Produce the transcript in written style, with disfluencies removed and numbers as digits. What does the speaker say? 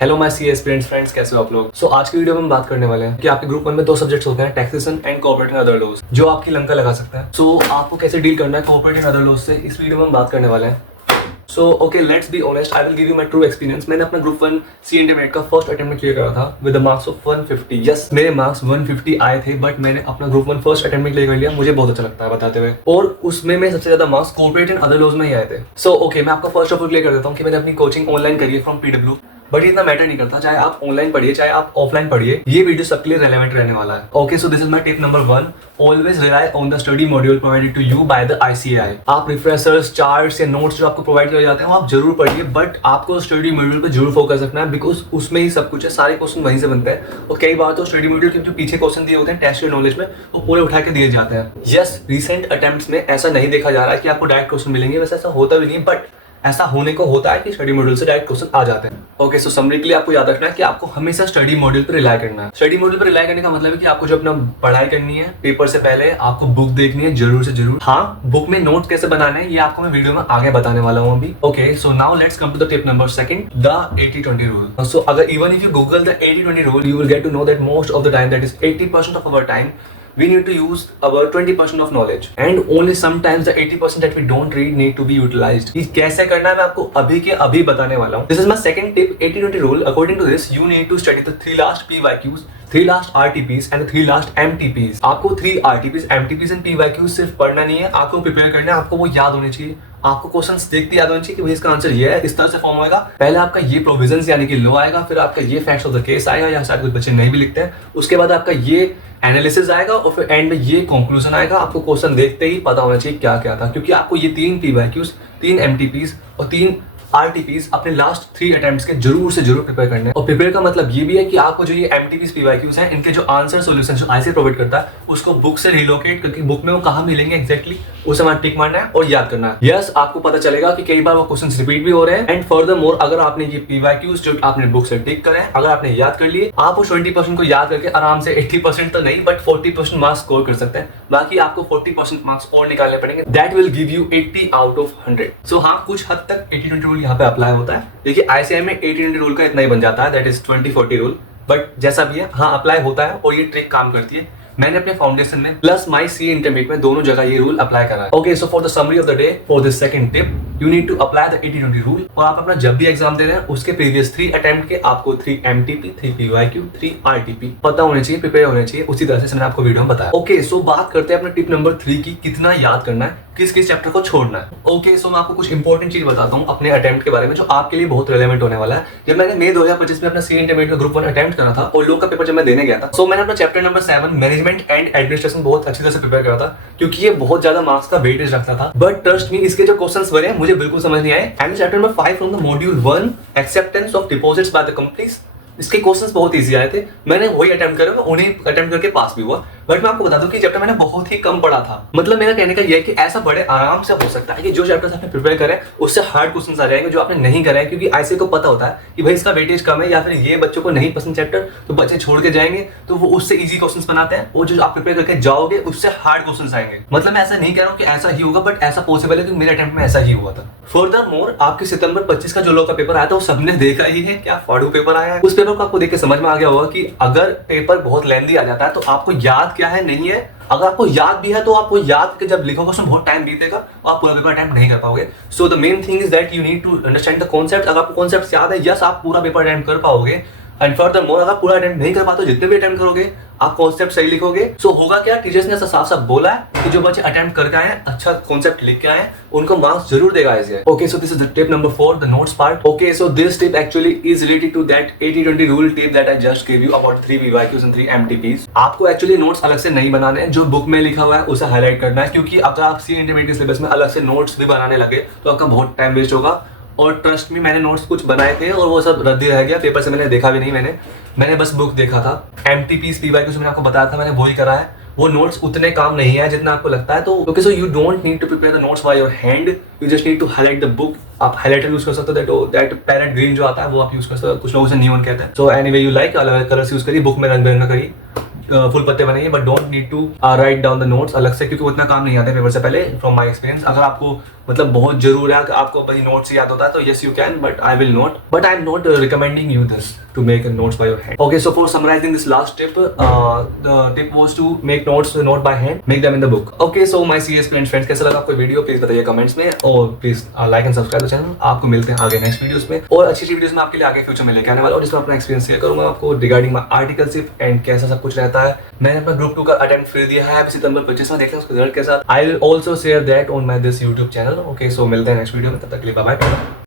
Hello my C aspirants friends, कैसे हो आप लोग। आज की वीडियो में हम बात करने वाले हैं कि आपके ग्रुप 1 में दो सब्जेक्ट्स होते हैं, taxation and corporate and other laws, जो आपकी लंका लगा सकता है। आपको कैसे डील करना है कॉर्पोरेट एंड अदर लॉज से, इस वीडियो में हम बात करने वाले हैं। Okay, let's be honest, I will give you my true experience. मैंने अपना ग्रुप 1 सी इंटरमीडिएट का फर्स्ट अटेम्प्ट में क्लियर करा था with the marks of 150। Yes, मेरे मार्क्स 150 आए थे, बट मैंने अपना ग्रुप 1 फर्स्ट अटेम्प्ट में क्लियर कर लिया। मुझे बहुत अच्छा लगता है बताते हुए, और उसमें मैं सबसे ज्यादा marks corporate and other laws में ही आए थे। ओके, मैं आपका फर्स्ट ऑफ ऑल क्लियर कर देता हूँ कि मैंने अपनी कोचिंग ऑनलाइन करी है फ्रॉम PW, बट इतना मैटर नहीं करता, चाहे आप ऑनलाइन पढ़िए चाहे आप ऑफलाइन पढ़िए, ये वीडियो सबके लिए रेलेवेंट रहने वाला है। Okay, so this is my tip number 1, always rely on the study module provided to you by the ICAI। आप रिफ्रेशर्स, चार्ट्स या नोट्स जो आपको प्रोवाइड किए जाते हैं वो आप जरूर पढ़िए, बट आपको स्टडी मॉड्यूल पे जरूर फोकस रखना है, बिकॉज उसमें ही सब कुछ है, सारे क्वेश्चन वहीं से बनते हैं। और कई बार तो स्टडी मॉड्यूल के जो पीछे क्वेश्चन दिए होते हैं टेस्ट के नॉलेज में, वो पूरे उठा के दिए जाते हैं। यस, रिसेंट अटेम्प्ट्स में ऐसा नहीं देखा जा रहा है कि आपको डायरेक्ट क्वेश्चन मिलेंगे, वैसे ऐसा होता भी नहीं है, बट ऐसा होने को होता है कि स्टडी मॉड्यूल से डायरेक्ट क्वेश्चन आ जाते हैं। ओके, सो समरी के लिए आपको याद रखना है कि आपको हमेशा स्टडी मॉड्यूल पर रिलाई करना है। स्टडी मॉड्यूल पर रिलाई करने का मतलब है कि आपको जो अपना पढ़ाई करनी है पेपर से पहले आपको बुक देखनी है जरूर से जरूर। हाँ, बुक में नोट कैसे बनाने हैं ये आपको मैं वीडियो में आगे बताने वाला हूँ अभी। Okay, so now let's come to the tip number 2, the 80-20 rule. So अगर even if you Google the 80-20 rule, you will get to know that most of the time, that is 80% of our time, we need to use our 20% of knowledge, and only sometimes the 80% that we don't read need to be utilized। ये कैसे करना है मैं आपको अभी के अभी बताने वाला हूँ। This is my second tip, 80-20 rule। According to this, you need to study the 3 last PYQs, 3 last RTPs and 3 last MTPs। आपको 3 RTPs, MTPs and PYQs सिर्फ पढ़ना नहीं है, आपको प्रिपेयर करना है, आपको वो याद होने चाहिए। आपको क्वेश्चंस देखते याद होने चाहिए कि भाई इसका आंसर ये है, इस तरह से फॉर्म होगा। पहले आपका ये प्रोविजंस यानी कि लॉ आएगा, फिर आपका ये फैक्ट्स ऑफ द केस आएगा, या शायद कुछ बच्चे नहीं भी लिखते हैं, उसके बाद आपका ये एनालिसिस आएगा, और फिर एंड में ये कंक्लूजन आएगा। आपको क्वेश्चन देखते ही पता होना चाहिए क्या क्या था, क्योंकि आपको ये 3 PYQs, 3 MTPs और 3 RTPs अपने लास्ट 3 अटेम्प्ट्स के जरूर से जरूर प्रिपेयर करने हैं। और प्रिपेयर का मतलब ये भी है कि आपको जो ये MTPs PYQs हैं, इनके जो आंसर सॉल्यूशन जो ICAI प्रोवाइड करता है, उसको बुक से रिलोकेट करके बुक में वो कहाँ मिलेंगे एग्जैक्टली उसे हमारा टिक मारना है और याद करना है। यस, आपको पता चलेगा कि कई बार वो क्वेश्चंस रिपीट भी हो रहे हैं। एंड फर्दर मोर, अगर आपने ये PYQs जो आपने बुक से टिक करे, अगर आपने याद कर लिए, आप उस 20% को याद करके आराम से 80% तो नहीं बट 40% मार्क्स स्कोर कर सकते हैं। बाकी आपको 40% मार्क्स और निकालने पड़ेंगे, that will give you 80 out of 100। हाँ, कुछ हद तक 80-20 रूल यहाँ पे अप्लाई होता है। देखिए, ICAI में 80-20 रूल का इतना ही बन जाता है, दैट इज 20-40 रूल, बट जैसा भी है हाँ अप्लाई होता है और ये ट्रिक काम करती है। मैंने अपने फाउंडेशन में प्लस माई सी इंटरमीडिएट में दोनों जगह ये रूल अप्लाई करा है। Okay, so for the summary of the day, for this second tip, you need to apply the 80-20 rule. और आप अपना जब भी एग्जाम दे रहे हैं उसके प्रीवियस 3 अटेम्प्ट के आपको 3 MTP, 3 PYQ, 3 RTP पता होने चाहिए, प्रिपेयर होने चाहिए, उसी तरह से मैंने आपको वीडियो में बताया। ओके, सो बात करते हैं अपने टिप नंबर 3 की, कितना याद करना है, किस किस चैप्टर को छोड़ना है। ओके, सो मैं आपको कुछ इंपॉर्टेंट चीज बताता हूँ अपने अटेम्प्ट के बारे में, जो आपके लिए बहुत रिलेवेंट होने वाला है। जब मैंने मई 2025 में अपना सी इंटरमीडिएट का ग्रुप 1 अटेम्प्ट करा था और लोग का पेपर जब मैं देने गया था, सो मैंने अपना chapter number 7 management and administration बहुत अच्छी तरह से प्रिपेयर करा था, क्योंकि ये बहुत ज्यादा मार्क्स का वेटेज रखता था। बट ट्रस्ट मी, इसके जो क्वेश्चंस बने मुझे बिल्कुल समझ नहीं आए। And chapter number 5 from the module 1, acceptance of deposits by the companies, इसके क्वेश्चंस बहुत इजी आए थे। मैंने वही अटेम्प्ट करे, उन्हीं अटेम्प्ट करके पास भी हुआ। बट मैं आपको बता दूं कि चैप्टर मैंने बहुत ही कम पढ़ा था। मतलब मेरा कहने का ये है कि ऐसा बड़े आराम से हो सकता है कि जो चैप्टर्स आपने प्रिपेयर करे उससे हार्ड क्वेश्चंस आ जाएंगे जो आपने नहीं करे, क्योंकि ICAI को पता होता है कि भाई इसका वेटेज कम है, या फिर ये बच्चों को नहीं पसंद चैप्टर, तो बच्चे छोड़ के जाएंगे, तो वो उससे इजी क्वेश्चंस बनाते हैं, और जो आप प्रिपेयर करके जाओगे उससे हार्ड क्वेश्चंस आएंगे। मतलब मैं ऐसा नहीं कह रहा हूँ कि ऐसा ही होगा, बट ऐसा पॉसिबल है, क्योंकि मेरे अटेम्प्ट में ऐसा ही हुआ था। फर्दर मोर, आपके सितंबर 25 का जो लॉ का पेपर आया था वो सबने देखा ही है, क्या फाड़ू पेपर आया है। उस पेपर को आपको देख के समझ में आ गया होगा कि अगर पेपर बहुत लेंथी आ जाता है तो आपको याद क्या है नहीं है। अगर आपको याद भी है तो आपको याद के जब लिखोगे उसमें बहुत टाइम बीतेगा और आप पूरा पेपर अटेम्प्ट नहीं कर पाओगे। So the main thing is that you need to understand the concept. अगर आपको कॉन्सेप्ट याद है, यस आप पूरा पेपर अटेम्प्ट कर पाओगे। एंड फर्दर मोर, अगर पूरा अटेम्प्ट नहीं कर पाते, जितने भी अटेम्प्ट करोगे आप कॉन्सेप्ट सही लिखोगे। सो होगा क्या, टीचर्स ने साफ साफ बोला है कि जो बच्चे अटेम्प्ट करके आए हैं, अच्छा कॉन्सेप्ट लिख के आए हैं, उनको मार्क्स जरूर देगा ICAI। Okay, so this is the tip number 4, the notes part. Okay, so this tip actually is related to that 80-20 rule tip that I just give you about 3 PYQs and 3 MTPs। आपको actually notes अलग से नहीं बनाने हैं, जो book में लिखा हुआ है उसे हाईलाइट करना है, क्योंकि अगर आप सी इंटरमीडिएट सिलेबस में अलग से नोट्स भी बनाने लगे तो आपका बहुत टाइम वेस्ट होगा। और ट्रस्ट में, मैंने नोट्स कुछ बनाए थे और वो सब रद्दी रह गया, पेपर से मैंने देखा भी नहीं, मैंने बस बुक देखा था। MTPs PYQs मैंने आपको बताया था, मैंने वही करा है। वो नोट्स उतने काम नहीं है जितना आपको लगता है। तो okay, so you don't need to prepare the notes by your hand, you just need to highlight the book. आप हाईलाइटर यूज कर सकते हो, दैट पैरेट ग्रीन जो आता है वो आप यूज कर सकते हो, कुछ लोग उसे नियॉन कहते हैं। सो एनीवे यू लाइक, अलग अलग कलर्स यूज करिए, बुक में रंग बिरंगा करिए, फुल पत्ते बनाइए, but don't need to write down the notes अलग से, क्योंकि उतना काम नहीं आता है पेपर से पहले, फ्रॉम माय एक्सपीरियंस। अगर आपको मतलब बहुत जरूर है कि आपको भाई नोट्स याद होता है तो yes you can, but I will not, but I am not recommending you this to make notes by your hand. Okay, so for summarizing this last tip, the tip was to make notes not by hand, make them in the book. Okay, so my CS friends, कैसा लगा आपको video please बताइए comments में, और please like and subscribe the channel. आपको मिलते हैं आगे नेक्स्ट वीडियोस में, और अच्छी अच्छी वीडियोस में आपके लिए आगे फ्यूचर में लेके आने वाला, और जिसमें अपना एक्सपीरियंस शेयर करूंगा आपको रिगार्डिंग माय आर्टिकलशिप एंड कैसा सब कुछ रहता है। मैंने अपना ग्रुप 2 का अटेम्प्ट फ्री दिया है अभी सितंबर 25 में, देख लें उसका रिजल्ट कैसा। I will also share that on my this YouTube channel. Okay, so मिलते हैं नेक्स्ट वीडियो में, तब तक के लिए बाय बाय।